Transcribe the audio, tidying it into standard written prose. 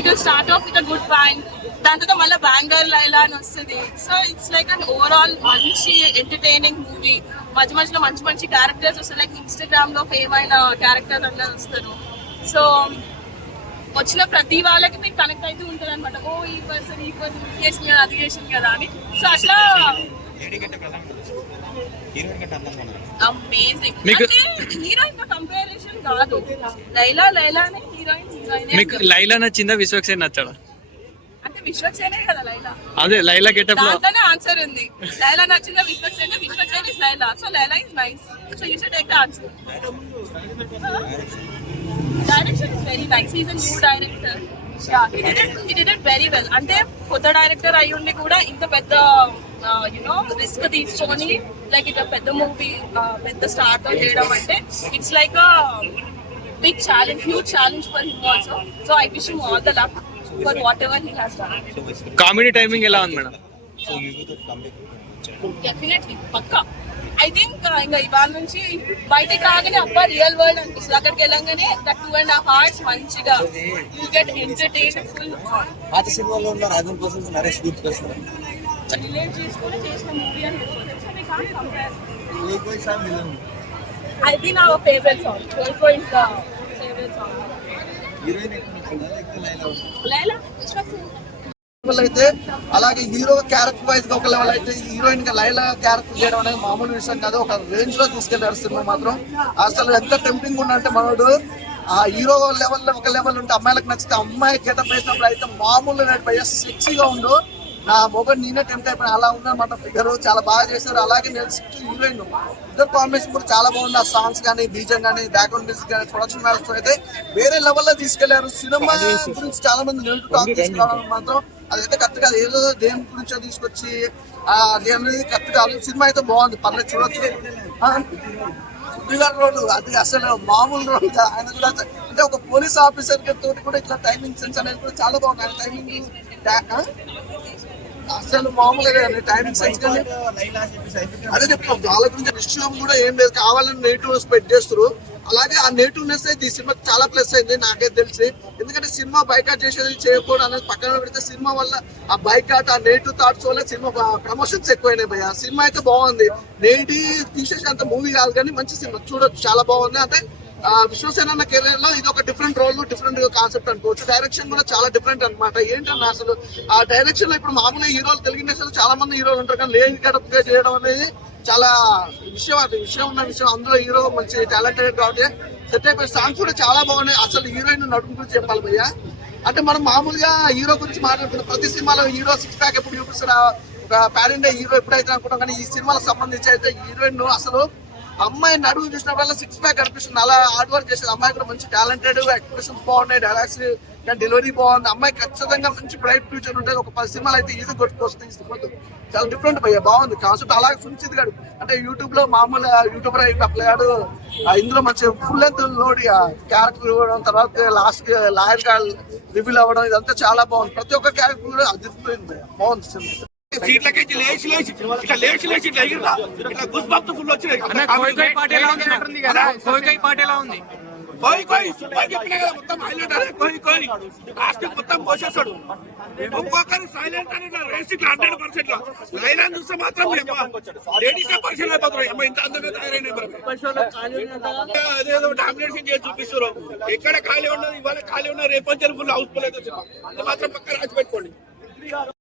It will start of with a good bang, దాని తర్వాత మళ్ళీ బ్యాంగర్ లైలా అని వస్తుంది. So it's like an overall మంచి ఎంటర్టైనింగ్ మూవీ. మధ్య మధ్యలో మంచి మంచి క్యారెక్టర్స్ వస్తారు, లైక్ ఇన్స్టాగ్రామ్ లో ఫేమ్ అయిన క్యారెక్టర్స్ అందరూ వస్తారు. సో వచ్చిన ప్రతి వాళ్ళకి మీకు కనెక్ట్ అయితే ఉంటుంది అనమాట. ఓ ఈ పర్సన్ ఇది చేసింది కదా, అది చేసింది కదా అని. సో అట్లా అమేజింగ్. హీరోయిన్ తో కంపారిజన్ కాదు, లైలా లైలానే, హీరోయిన్ మీకు లైలా నచ్చిందా, విశ్వక్సేన్ నచ్చాడా? అంటే విశ్వక్సేనే కదా లైలా. అదే లైలా గెటప్ లో దాంట్లోనే ఆన్సర్ ఉంది. లైలా నచ్చిందా Vishwaksen, Vishwaksen is Laila. So Laila is nice. So you should take the answer. Direction is very nice. He is a new director. He did it very well. అంటే కొత్త డైరెక్టర్ అయి ఉండి కూడా ఇంత పెద్ద రిస్క్ తీసుకొని లైక్ ఇక పెద్ద మూవీ పెద్ద స్టార్ట్ చేయడం అంటే it's like a big challenge, huge challenge for him also. So I wish him all the luck for whatever he has done. Comedy timing ఎలా ఉంది మేడం? డెఫినెట్లీ పక్కా. I think ఇంకా ఇవాళ నుంచి బయటకు రాగానే అబ్బా రియల్ వరల్డ్ అనిపిస్తుంది. అక్కడికి వెళ్ళగానే దట్ 2.5 hours మంచిగా యూ గెట్ ఎంటర్టైన్ ఫుల్. పాత సినిమాలో ఉన్న రాజన్ కోసం నరేష్ గుర్తుకొస్తారు. రిలేట్ చేసుకొని చేసిన మూవీ అని చెప్పొచ్చు. So we can't compare. I think our favorite song. Golko is the favorite song. Heroine Laila. అయితే అలాగే హీరో క్యారెక్టర్ వైజ్ గా ఒక లెవెల్ అయితే హీరోయిన్ గా లైలా క్యారెక్టర్ చేయడం అనేది మామూలు విషయం కాదు. ఒక రేంజ్ లో తీసుకెళ్లారు సినిమా మాత్రం. అసలు ఎంత టెంప్టింగ్ ఉన్నట్టే మనోడు ఆ హీరో లెవెల్ ఒక లెవెల్ ఉంటే అమ్మాయిలకు నచ్చితే అమ్మాయి గెటప్ వేసినప్పుడు అయితే మామూలు సెక్సీగా ఉండు. నా మొబైల్ నేనే టెంప్ట్ అయిపోయినా అలా ఉందన్నమాట ఫిగర్. చాలా బాగా చేశారు. అలాగే నెక్స్ట్ హీరోయిన్ ఇద్దరు కాంబినేషన్ కూడా చాలా బాగుంది. ఆ సాంగ్స్ కానీ బీజం కానీ బ్యాక్గ్రౌండ్ మ్యూజిక్ కానీ ప్రొడక్షన్ వాల్యూస్ అయితే వేరే లెవెల్లో తీసుకెళ్లారు. సినిమా గురించి చాలా మంది నెగిటివ్ టాక్ తీసుకురావడం మాత్రం అదైతే కరెక్ట్ కాదు. ఏదో దేని గురించో తీసుకొచ్చి దేని కరెక్ట్ కాదు. సినిమా అయితే బాగుంది, పర్లేదు చూడొచ్చు. రోడ్డు అది అసలు మామూలు రోడ్డు కాదు. ఆయన కూడా అంటే ఒక పోలీస్ ఆఫీసర్ తోటి కూడా ఇట్లా టైమింగ్ సెన్స్ అనేది కూడా చాలా బాగుంది. ఆయన టైమింగ్ అసలు మామూలుగా టైమింగ్ సెన్స్ కానీ అదే చెప్తాం. వాళ్ళ గురించి విషయం కూడా ఏం లేదు, కావాలని నెగిటివ్ స్ప్రెడ్ చేస్తారు. అలాగే ఆ నెగిటివ్నెస్ అయితే ఈ సినిమాకి చాలా ప్లస్ అయింది నాకైతే తెలిసి. ఎందుకంటే సినిమా బైకాట్ చేసేది చేయకూడదు అనేది పక్కన పెడితే సినిమా వల్ల ఆ బైకాట్ ఆ నెగిటివ్ థాట్స్ వల్ల సినిమా ప్రమోషన్స్ ఎక్కువైనాయి భయ్య. సినిమా అయితే బాగుంది, నెగిటివ్ తీసేసి అంత మూవీ కాదు కానీ మంచి సినిమా చూడొచ్చు, చాలా బాగుంది. అంటే విశ్వసేన అన్న కెరీర్ లో ఇది ఒక డిఫరెంట్ రోల్, డిఫరెంట్ కాన్సెప్ట్ అనుకోవచ్చు. డైరెక్షన్ కూడా చాలా డిఫరెంట్ అనమాట. ఏంటన్నా అసలు ఆ డైరెక్షన్ లో ఇప్పుడు మామూలుగా హీరోలు తెలుగు ఇండస్ట్రీలో చాలా మంది హీరోలు ఉంటారు కానీ లేని గడప చేయడం అనేది చాలా విషయం ఉన్న విషయం. అందులో హీరో మంచి టాలెంటెడ్ కాబట్టి సెట్ అయిపోయి సాంగ్స్ కూడా చాలా బాగున్నాయి. అసలు హీరోయిన్ నడుము గురించి చెప్పాలి భయ్య. అంటే మనం మామూలుగా హీరో గురించి మాట్లాడుతున్నాం, ప్రతి సినిమాలో హీరో సిక్స్ ప్యాక్ ఎప్పుడు చూపిస్తారా, ఒక ప్యాన్ ఇండియా హీరో ఎప్పుడైతే అనుకుంటాం. కానీ ఈ సినిమాలకు సంబంధించి అయితే హీరోయిన్ అసలు అమ్మాయి నడుము చూసినప్పుడు సిక్స్ ప్యాక్ అనిపిస్తుంది. అలా హార్డ్ వర్క్ చేసేది. అమ్మాయి కూడా మంచి టాలెంటెడ్, ఎక్స్ప్రెషన్స్ బాగున్నాయి, డైలాగ్స్ డెలివరీ బాగుంది. అమ్మాయి ఖచ్చితంగా మంచి బ్రైట్ ఫ్యూచర్ ఉంటుంది. ఒక 10 సినిమాలు అయితే ఈజీ కొట్టుకొస్తుంది. చాలా డిఫరెంట్ భయ్య, బాగుంది కాన్సెప్ట్. అలాగే సుంచిత్ గారు అంటే యూట్యూబ్ లో మామూలు యూట్యూబర్ అప్లై అయ్యాడు. ఇందులో మంచి ఫుల్ లెంత్ లోడ్ క్యారెక్టర్ ఇవ్వడం, తర్వాత లాస్ట్ లాయర్ గా రివీల్ అవ్వడం, ఇదంతా చాలా బాగుంది. ప్రతి ఒక్క క్యారెక్టర్ కూడా అదిరిపోయింది, బాగుంది సినిమా. సీట్లకైతే లేచి ఇట్లా ఎగిరిలా ఇట్లా గుస్బాబ్ ఫుల్ వచ్చినాయి. చెప్పినా కదా మొత్తం హైలైట్ అనే కోయి లాస్ట్ మొత్తం పోసేస్తాడు. ఒక్కొక్కరు సైలెంట్ అని రేస్ ఇట్లా 100% లైన్ చూస్తే మాత్రం లేడీస్ పరిశీలన అయిపోతారు. ఇంత అందంగా తయారైన అదేదో డామినేషన్ చేసి చూపిస్తారు. ఎక్కడ ఖాళీ ఉన్నది ఇవాళ ఖాళీ ఉన్న రేపంచారు ఫుల్ హౌస్ఫుల్ అయితే మాత్రం పక్క రాసి పెట్టుకోండి.